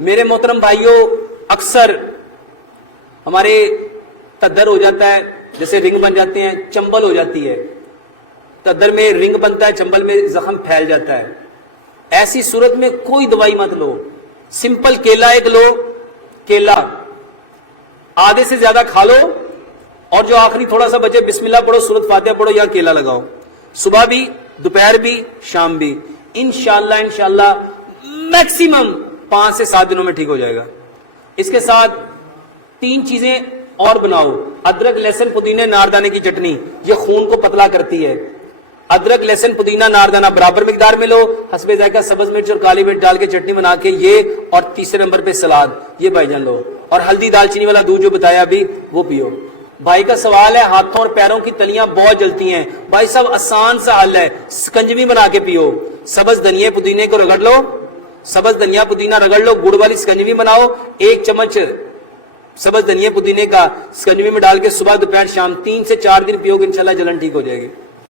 میرے محترم بھائیوں، اکثر ہمارے تدر ہو جاتا ہے، جیسے رنگ بن جاتے ہیں، چمبل ہو جاتی ہے، تدر میں رنگ بنتا ہے، چمبل میں زخم پھیل جاتا ہے. ایسی صورت میں کوئی دوائی مت لو، سمپل کیلا ایک لو، کیلا آدھے سے زیادہ کھا لو، اور جو آخری تھوڑا سا بچے بسم اللہ پڑھو، سورۃ فاتحہ پڑھو یا کیلا لگاؤ، صبح بھی، دوپہر بھی، شام بھی. انشاءاللہ میکسیمم 5 سے 7 دنوں میں ٹھیک ہو جائے گا. اس کے ساتھ 3 چیزیں اور بناؤ. ادرک، لہسن، پودینے، ناردانے کی چٹنی، یہ خون کو پتلا کرتی ہے. ادرک، لہسن، پودینہ، ناردانہ برابر مقدار میں لو، حسب ذائقہ سبز مرچ اور کالی مرچ ڈال کے چٹنی بنا کے یہ، اور تیسرے نمبر پہ سلاد، یہ بھائی جان لو. اور ہلدی دال چینی والا دودھ جو بتایا ابھی وہ پیو. بھائی کا سوال ہے ہاتھوں اور پیروں کی تلیاں بہت جلتی ہیں. بھائی صاحب آسان سا حل ہے، سکنجوی بنا کے پیو. سبز دھنیا پودینے کو رگڑ لو، سبز دھنیا پودینہ رگڑ لو، گڑ والی سکنجوی بناؤ، 1 چمچ سبز دھنیا پودینے کا سکنجوی میں ڈال کے صبح، دوپہر، شام 3 سے 4 دن پیو گے، انشاءاللہ جلن ٹھیک ہو جائے گی.